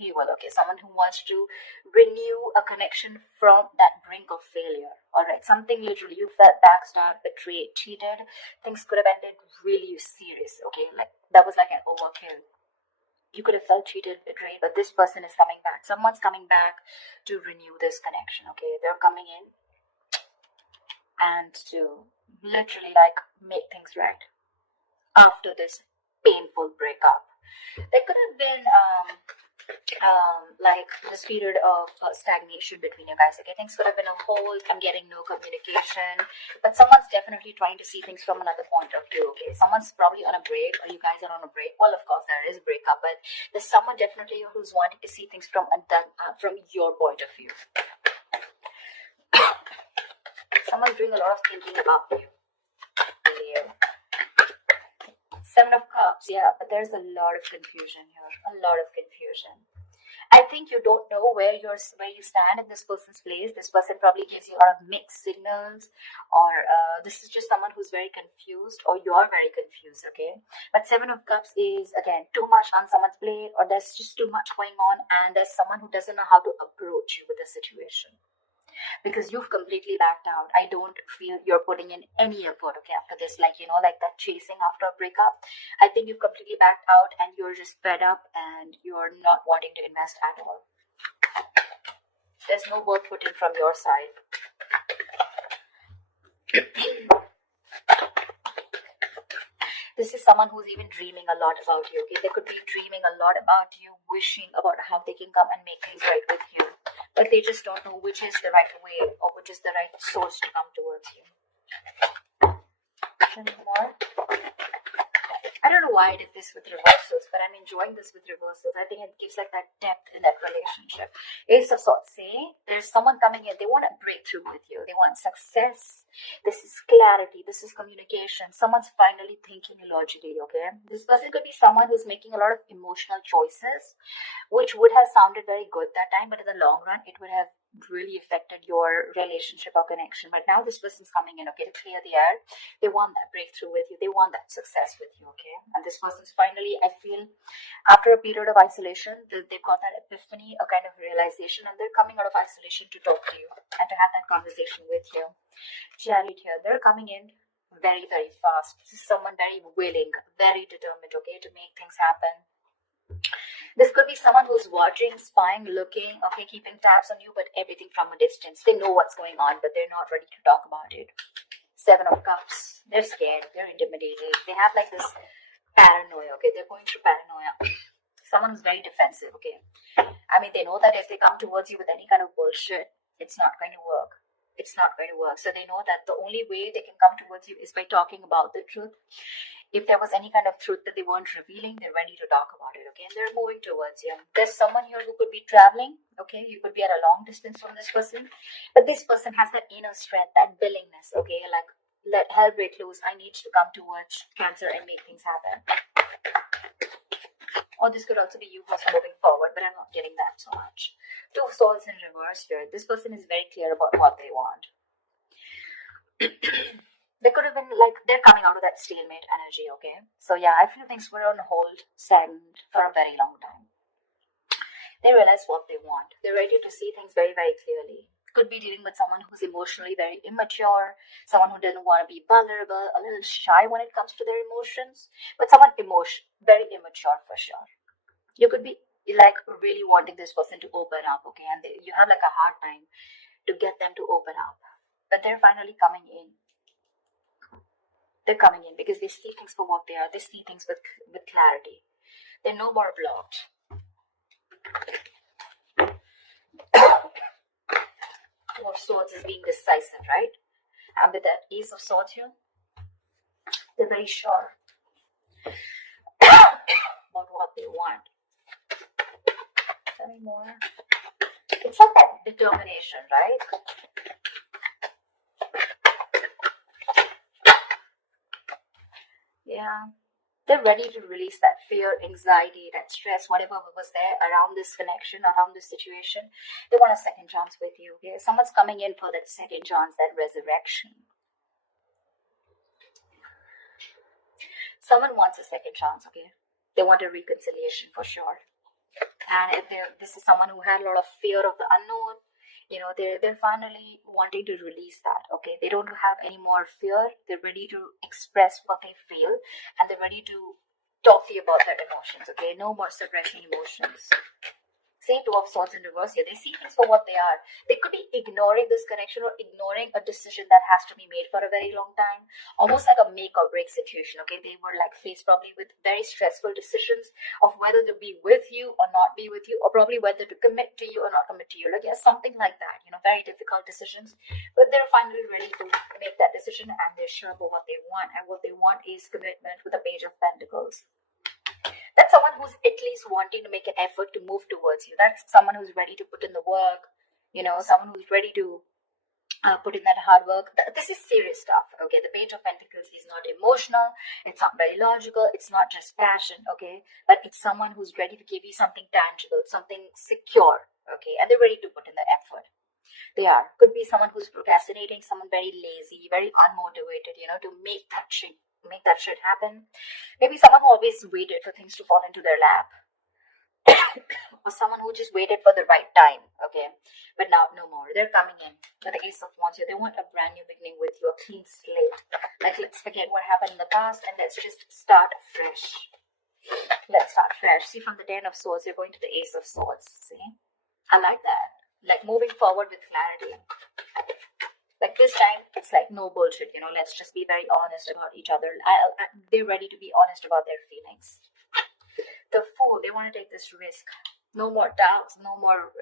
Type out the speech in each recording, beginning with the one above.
upheaval, okay? Someone who wants to renew a connection from that brink of failure, all right? Something literally, you felt backstabbed, betrayed, cheated. Things could have ended really serious, okay? Like, that was like an overkill. You could have felt cheated, betrayed, but this person is coming back. Someone's coming back to renew this connection, okay? They're coming in and to literally like make things right after this painful breakup. There could have been like this period of stagnation between you guys. Okay, things could have been on hold. I'm getting no communication, but someone's definitely trying to see things from another point of view. Okay, someone's probably on a break, or you guys are on a break. Well, of course there is a breakup, but there's someone definitely who's wanting to see things from your point of view. Someone's doing a lot of thinking about you. Leo. 7 of Cups, yeah, but there's a lot of confusion here. A lot of confusion. I think you don't know where you stand in this person's place. This person probably gives you a lot of mixed signals, or this is just someone who's very confused, or you're very confused, okay? But 7 of Cups is, again, too much on someone's plate, or there's just too much going on, and there's someone who doesn't know how to approach you with the situation. Because you've completely backed out. I don't feel you're putting in any effort, okay, after this, like, you know, like that chasing after a breakup. I think you've completely backed out and you're just fed up and you're not wanting to invest at all. There's no work put in from your side. This is someone who's even dreaming a lot about you, okay? They could be dreaming a lot about you, wishing about how they can come and make things right with you. But they just don't know which is the right way or which is the right source to come towards you. Any more? I don't know why I did this with reversals, but I'm enjoying this with reversals. I think it gives like that depth in that relationship. Ace of Swords, see? There's someone coming in. They want a breakthrough with you. They want success. This is clarity. This is communication. Someone's finally thinking logically, okay? This person could be someone who's making a lot of emotional choices, which would have sounded very good that time, but in the long run, it would have really affected your relationship or connection. But now this person's coming in, okay, to clear the air. They want that breakthrough with you. They want that success with you, okay? And this person's finally, I feel, after a period of isolation, they've got that epiphany, a kind of realization, and they're coming out of isolation to talk to you and to have that conversation with you. Chariot here, they're coming in very, very fast. This is someone very willing, very determined, okay, to make things happen. This could be someone who's watching, spying, looking, okay, keeping tabs on you, but everything from a distance. They know what's going on, but they're not ready to talk about it. 7 of Cups. They're scared. They're intimidated. They have like this paranoia, okay? They're going through paranoia. Someone who's very defensive, okay? I mean, they know that if they come towards you with any kind of bullshit, it's not going to work. It's not going to work. So they know that the only way they can come towards you is by talking about the truth. If there was any kind of truth that they weren't revealing, they're ready to talk about it, okay? And they're moving towards you. There's someone here who could be traveling, okay? You could be at a long distance from this person. But this person has that inner strength, that willingness, okay? Like, let hell break loose. I need to come towards Cancer and make things happen. Or this could also be you who's moving forward, but I'm not getting that so much. 2 of Swords in reverse here. This person is very clear about what they want. They could have been like, they're coming out of that stalemate energy, okay? So yeah, I feel things were on hold, stagnant for a very long time. They realize what they want. They're ready to see things very, very clearly. Could be dealing with someone who's emotionally very immature, someone who didn't want to be vulnerable, a little shy when it comes to their emotions, but someone very immature for sure. You could be like really wanting this person to open up, okay? And you have like a hard time to get them to open up. But they're finally coming in. They're coming in because they see things for what they are. They see things with clarity. They're no more blocked. More Swords is being decisive, right? And with that Ace of Swords here, they're very sure about what they want. Tell me more. It's like that determination, right? Yeah. They're ready to release that fear, anxiety, that stress, whatever was there around this connection, around this situation. They want a second chance with you. Okay? Someone's coming in for that second chance, that resurrection. Someone wants a second chance, okay? They want a reconciliation for sure. And if this is someone who had a lot of fear of the unknown, they're finally wanting to release that. Okay, they don't have any more fear. They're ready to express what they feel, and they're ready to talk to you about their emotions. Okay, no more suppressing emotions. Same Two of Swords in reverse here. They see things for what they are. They could be ignoring this connection or ignoring a decision that has to be made for a very long time. Almost like a make or break situation. Okay, they were like faced probably with very stressful decisions of whether to be with you or not be with you, or probably whether to commit to you or not commit to you. Like, yes, something like that. Very difficult decisions. But they're finally ready to make that decision, and they're sure about what they want. And what they want is commitment with the Page of Pentacles. That's someone who's at least wanting to make an effort to move towards you. That's someone who's ready to put in the work, someone who's ready to put in that hard work. This is serious stuff, okay? The Page of Pentacles is not emotional, it's not very logical, it's not just passion, okay? But it's someone who's ready to give you something tangible, something secure, okay? And they're ready to put in the effort. They are. Could be someone who's procrastinating, someone very lazy, very unmotivated, to make that shit happen. Maybe someone who always waited for things to fall into their lap. Or someone who just waited for the right time, okay? But now, no more. They're coming in with the Ace of Wands here. They want a brand new beginning with you, a clean slate. Like, let's forget what happened in the past and let's just start fresh. Let's start fresh. See, from the Ten of Swords, you're going to the Ace of Swords. See? I like that. Like, moving forward with clarity. Like, this time, it's like no bullshit, let's just be very honest about each other. They're ready to be honest about their feelings. The Fool, they want to take this risk. No more doubts, no more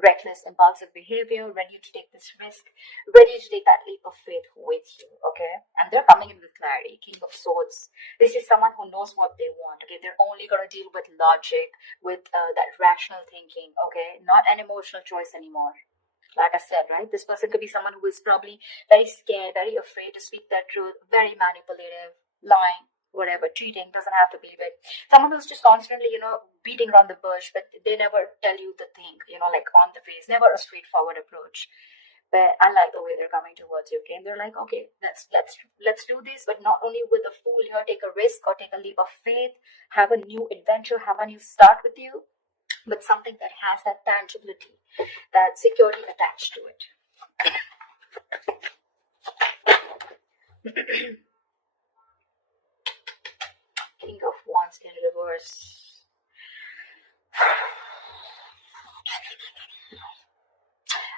reckless, impulsive behavior. Ready to take this risk. Ready to take that leap of faith with you, okay? And they're coming in with clarity. King of Swords. This is someone who knows what they want, okay? They're only going to deal with logic, with that rational thinking, okay? Not an emotional choice anymore. Like I said, right? This person could be someone who is probably very scared, very afraid to speak their truth, very manipulative, lying, whatever, cheating, doesn't have to be, but someone who's just constantly, beating around the bush, but they never tell you the thing, like on the face, never a straightforward approach. But I like the way they're coming towards you, okay? And they're like, okay, let's do this, but not only with the Fool here, take a risk or take a leap of faith, have a new adventure, have a new start with you, but something that has that tangibility, that security attached to it. King of Wands in reverse.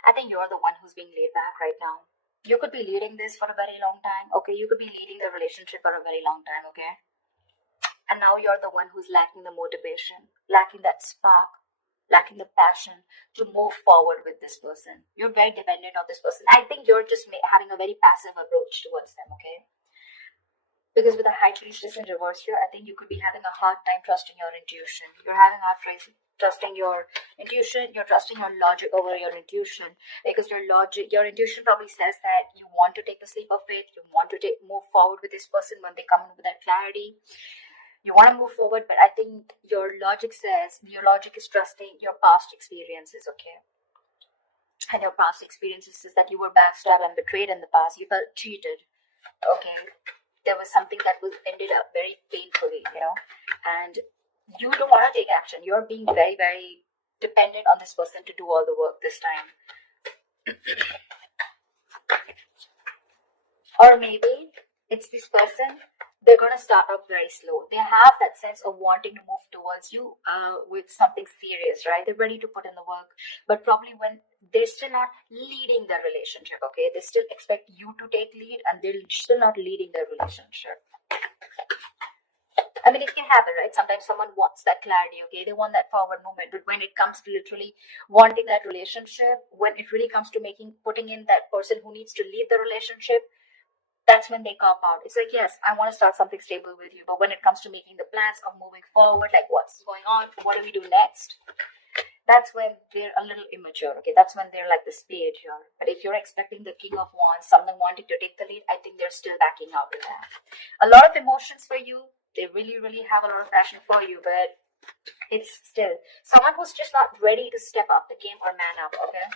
I think you're the one who's being laid back right now. You could be leading this for a very long time, okay? You could be leading the relationship for a very long time, okay? And now you're the one who's lacking the motivation, lacking that spark, lacking the passion to move forward with this person. You're very dependent on this person. I think you're just having a very passive approach towards them, okay? Because with the High Priestess in reverse here, I think you could be having a hard time trusting your intuition. You're having a hard time trusting your intuition. You're trusting your logic over your intuition. Because your intuition probably says that you want to take the leap of faith. You want to move forward with this person when they come in with that clarity. You want to move forward, but I think your logic is trusting your past experiences, okay? And your past experiences is that you were backstabbed and betrayed in the past. You felt cheated, okay? There was something that ended up very painfully, and you don't want to take action. You're being very, very dependent on this person to do all the work this time. Or maybe it's this person, they're going to start off very slow. They have that sense of wanting to move towards you with something serious, right? They're ready to put in the work, but probably when they're still not leading the relationship, okay? They still expect you to take lead and they're still not leading the relationship. I mean, it can happen, right? Sometimes someone wants that clarity, okay? They want that forward movement, but when it comes to literally wanting that relationship, when it really comes to putting in that person who needs to lead the relationship, that's when they cop out. It's like, yes, I want to start something stable with you, but when it comes to making the plans of moving forward, like what's going on, what do we do next, that's when they're a little immature, okay? That's when they're like the spade here. But if you're expecting the King of Wands, someone wanting to take the lead, I think they're still backing out with that. A lot of emotions for you. They really, really have a lot of passion for you, but it's still someone who's just not ready to step up the game or man up, okay?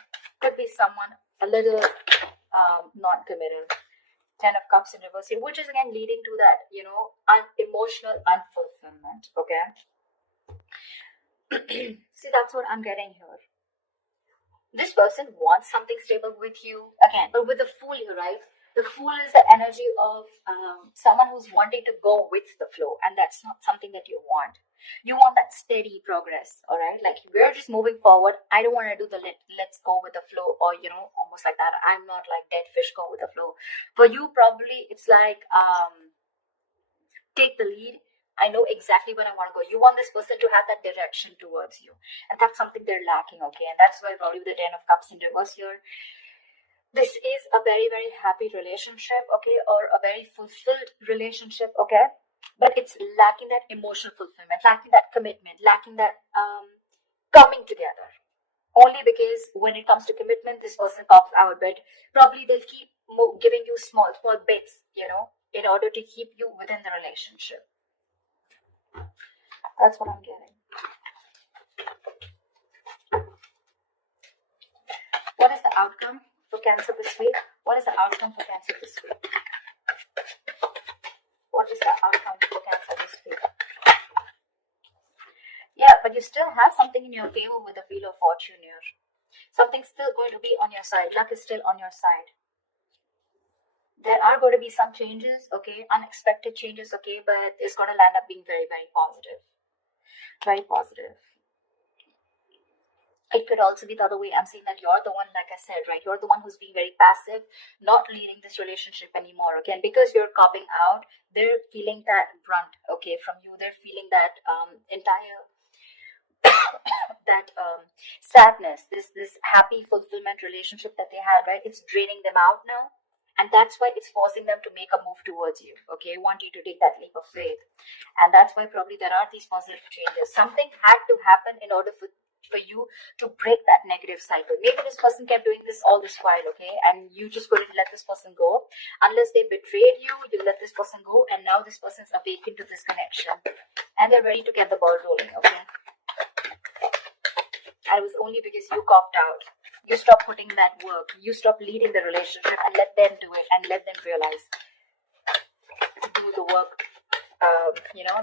Could be someone a little non-committal. 10 of Cups in reverse here, which is again leading to that, emotional unfulfillment, okay? See, that's what I'm getting here. This person wants something stable with you again, but with the Fool here, right? The Fool is the energy of someone who's wanting to go with the flow, and that's not something that you want. You want that steady progress, all right? Like, we're just moving forward. I don't want to do the let's go with the flow, or almost like that. I'm not like dead fish, go with the flow. For you, probably it's like take the lead. I know exactly where I want to go. You want this person to have that direction towards you. And that's something they're lacking, okay? And that's why probably the Ten of Cups in reverse here. This is a very, very happy relationship, okay? Or a very fulfilled relationship, okay? But it's lacking that emotional fulfillment, lacking that commitment, lacking that coming together. Only because when it comes to commitment, this person pops out, but probably they'll keep giving you small bits, in order to keep you within the relationship. That's what I'm getting. What is the outcome for Cancer this week? What is the outcome for Cancer this week? What is the outcome for Cancer this week? Yeah, but you still have something in your favor with the Wheel of Fortune here. Something's still going to be on your side. Luck is still on your side. There are going to be some changes, okay? Unexpected changes, okay? But it's going to land up being very, very positive. Very positive. It could also be the other way. I'm saying that you're the one, like I said, right? You're the one who's being very passive, not leading this relationship anymore. Again, because you're copping out, they're feeling that brunt, okay, from you. They're feeling that entire that sadness, this happy fulfillment relationship that they had, right? It's draining them out now. And that's why it's forcing them to make a move towards you, okay? Want you to take that leap of faith. And that's why probably there are these positive changes. Something had to happen in order for you to break that negative cycle. Maybe this person kept doing this all this while, okay? And you just couldn't let this person go. Unless they betrayed you, you let this person go. And now this person's awakened to this connection. And they're ready to get the ball rolling, okay? And it was only because you copped out. You stop putting that work. You stop leading the relationship and let them do it and let them realize to do the work,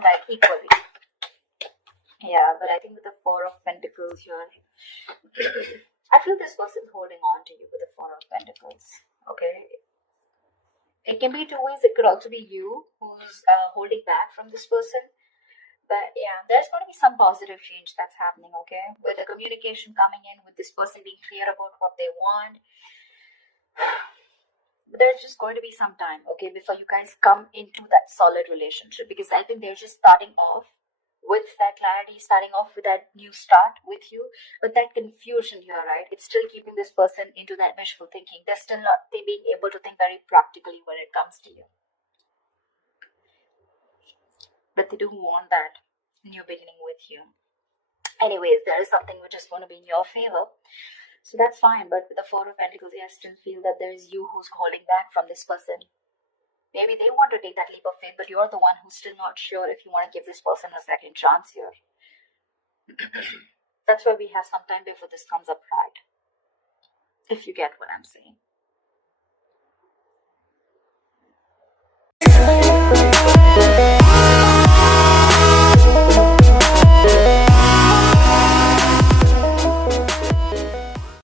like equally. Yeah, but I think with the Four of Pentacles here, I feel this person's holding on to you with the Four of Pentacles. Okay. It can be two ways. It could also be you who's holding back from this person. But yeah, there's going to be some positive change that's happening, okay? With the communication coming in, with this person being clear about what they want. But there's just going to be some time, okay, before you guys come into that solid relationship. Because I think they're just starting off with that clarity, starting off with that new start with you. But that confusion here, right? It's still keeping this person into that wishful thinking. They're still not being able to think very practically when it comes to you. But they do want that new beginning with you. Anyways, there is something which is going to be in your favor. So that's fine. But with the Four of Pentacles, I still feel that there is you who's holding back from this person. Maybe they want to take that leap of faith, but you're the one who's still not sure if you want to give this person a second chance here. That's why we have some time before this comes up right. If you get what I'm saying.